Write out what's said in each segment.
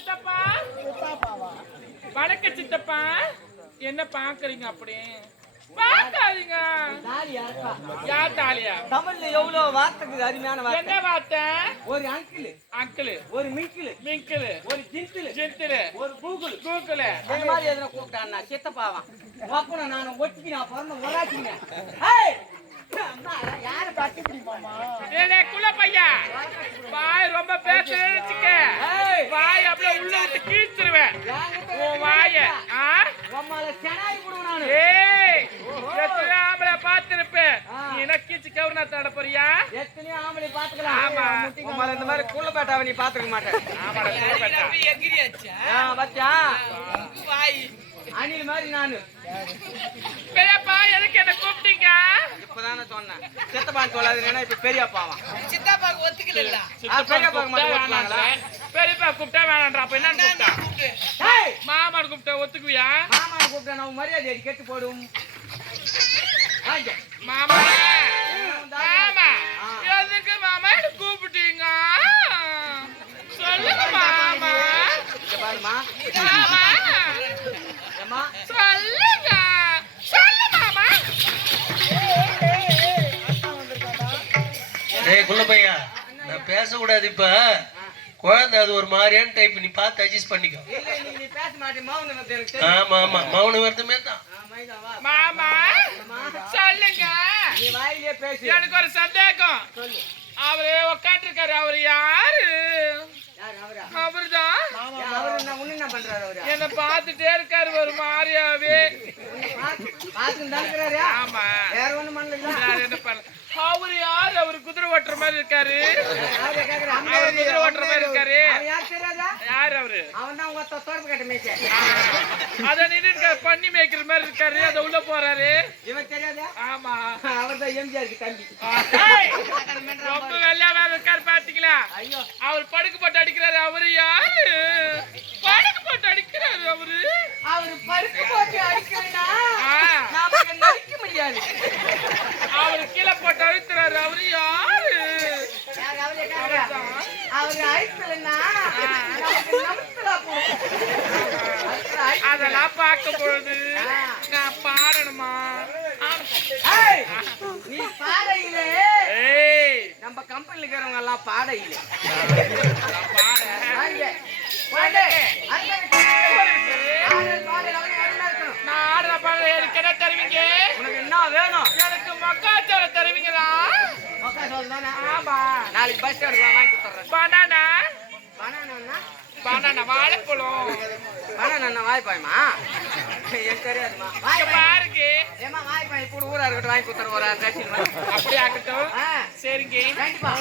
சித்தப்பா வணக்க சித்தப்பா. என்ன பாக்குறீங்க அப்படியே? பாக்காதீங்க. யார் தாலியா? தமிழ்ல எவ்வளவு வார்த்தைக்கு அருமையான வார்த்தை. என்ன வார்த்தை? ஒரு அங்கிள், ஒரு மிங்கிள், ஒரு ஜிந்தில், ஒரு கூகுள். அந்த மாதிரி எதுனா கூப்பிட்டான்னா சித்தப்பாவா அப்ப நான் ஒட்டிக்கு நான் பிறந்த ஒராச்சிங்க. யார பாத்து பிடிப்பாமா? குள்ள பையா வாய் ரொம்ப பேசுறேன்னு வாய் அப்படியே உள்ள விட்டு கீழ்ச்சிருவேன் உன் வாய. எத்தனை ஆம்பளை பாத்திருப்பேன். நீ என்ன கீச்சு கவுனா தட போறியா? எத்தனையோ ஆம்பளை பாத்துக்கலாம். ஆமா இந்த மாதிரி குள்ளப்பேட்டாவை நீ பாத்துக்க மாட்டேன். அணில் மாதிரி நானு பெரியப்பா எதுக்கு என்ன கூப்பிட்டீங்க? இப்பதானே சொன்னேன் சித்தப்பான்னு சொல்லாதுன்னா இப்ப பெரியப்பாவா? சித்தப்பாக்கு ஒத்துக்கல. பெரியப்பா கூப்பிட்டா வேணான்றா. அப்ப என்னன்னு கூப்பிட்டா? மாமான்னு கூப்பிட்டா ஒத்துக்குவியா? மாமான்னு கூப்பிட்டா நான் மரியாதை கெட்டு போடும். மாமா மாமா எதுக்கு மாமா கூப்பிட்டீங்க? சொல்லுங்க மாமா. மாமா சொல்லுங்க. சொல்லு மாமா. டேய் குள்ள பையா, நான் பேசக்கூடாது இப்ப. குழந்தை அது ஒரு மாதிரியான டைப், நீ பார்த்து அட்ஜஸ்ட் பண்ணிக்கோ. ஆமா ஆமா மௌன வருத்தமே தான். மாமா சொல்லுங்க. எனக்கு ஒரு சந்தேகம். அவரு உட்காந்துருக்காரு, அவரு யாரு? அவருதான். என்ன பாத்துட்டே இருக்காரு ஒரு மாதிரியாவே. ஆமா என்ன பண்ண? அவரு யாரு? அவரு குதிரை ஓட்டுற மாதிரி இருக்காரு. அவரு குதிரை ஓட்டுற மாதிரி இருக்காரு. யாரு அவரு? அத நின்று பண்ணி மேய்க்கிற மாதிரி இருக்காரு. அத உள்ள போறாரு. ஆமா ரொம்ப வெள்ளையா வேற இருக்காரு பாத்தீங்களா? அவர் படுக்கு போட்டு அடிக்கிறாரு. அவரு யாரு? படுக்கு போட்டு அடிக்கிறாரு. அவரு படுக்கு போட்டு அடிக்கிறா முடியாது. அவரு கீழே போட்டு அழுத்துறாரு. அவரு யாரு? அவரு அழிக்கலன்னா அதெல்லாம் பார்க்க பொழுது நான் பாடணுமா? நீ பாடையிலே நம்ம கம்பெனில இருக்கிறவங்க எல்லாம் பாடையிலே நான் ஆடுற பாடல எனக்கு என்ன தருவீங்க? உனக்கு என்ன வேணும்? எனக்கு மக்காச்சோள தருவீங்களா? ஆமா நாளைக்கு பஸ் ஸ்டாண்ட் வாங்கி கொடுத்துறேன். பனானா பனானா பனானா வாழைப்பழம். பனானா வாய்ப்பாயமா? எனக்கு தெரியாதுமா. பாருங்க ஏமா வாய்ப்பாய் கூட ஊரா இருக்கட்டும் வாங்கி கொடுத்துறேன். ஒரு கட்சி அப்படி ஆகட்டும். சரிங்க கண்டிப்பா.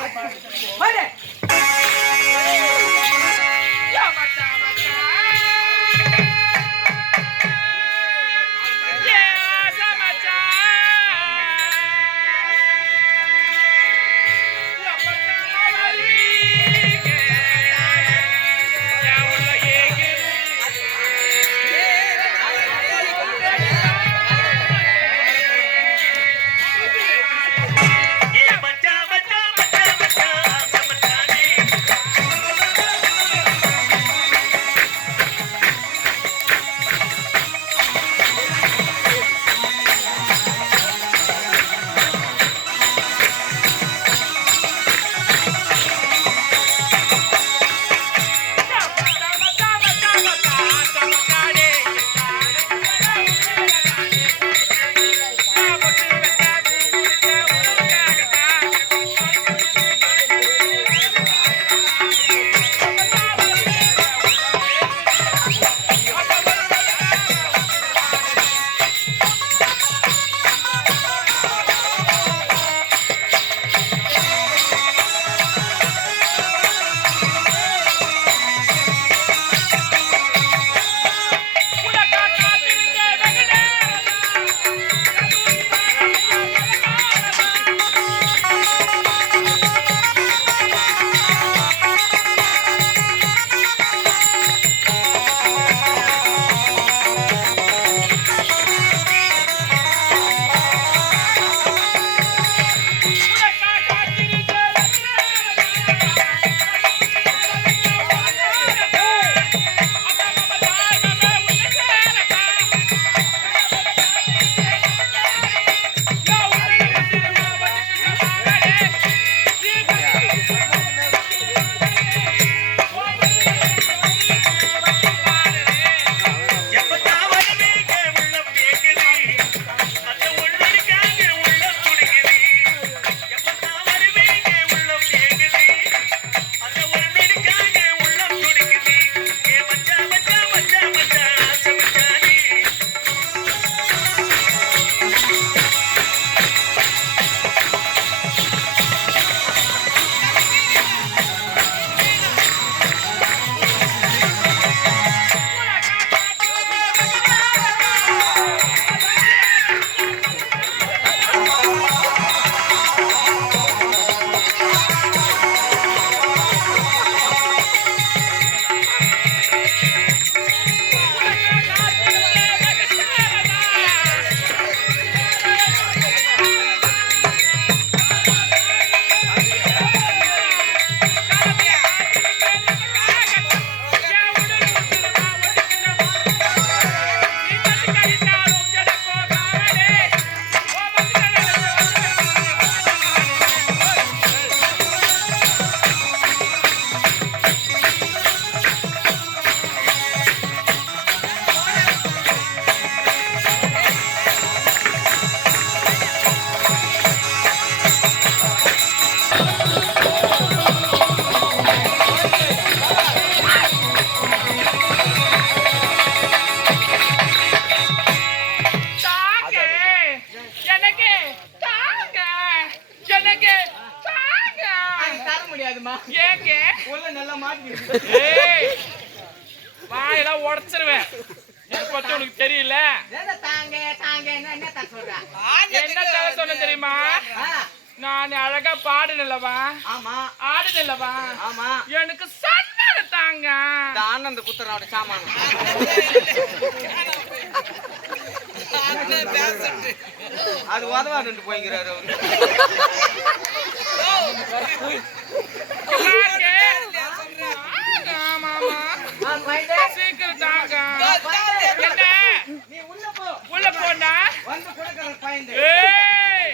நான் அழகா பாடுனல்லவா ஆமா ஆடுனல்லவா ஆமா எனக்கு சன்மானம் தாங்க இந்த ஆனந்த புத்திரனோட சாமானம் அது உதவாட்டு போய்க்கிறாரு அவரு சீக்கிரம் தாங்க என்ன நீ உள்ள போ உள்ள போனா வந்து கொடுக்கற பையன் ஏய்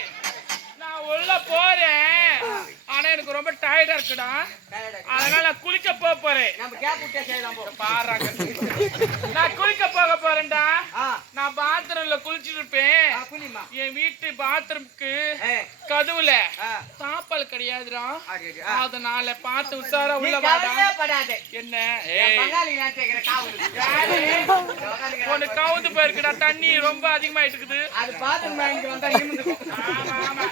நான் உள்ள போறேன் ஆனா எனக்கு ரொம்ப டயர்டா இருக்குடா அதனால நான் குளிக்க போறேன் நம்ம கேப் விட்டே செய்யலாம் போ பாறாங்க நான் குளிக்க போறேன்டா ஆ நான் பாத்ரூம்ல குளிச்சிட்டு இருப்பேன் புளிமா என் வீட்டு பாத்ரூம்க்கு ஏய் கதவுல ஆ தாப்பால் கிடையாதுடா அடி அதனால பார்த்து உசாரா நீ உள்ள வாடா கவலையே படாதே என்ன என் பங்காளி நான் கேக்குற காவல் உனக்கு கவுந்து போயிருக்குடா தண்ணி ரொம்ப அதிகமாயிட்டு இருக்குது அது பாத்ரூம் வாங்கி வந்தா நிமிந்து ஆமா ஆமா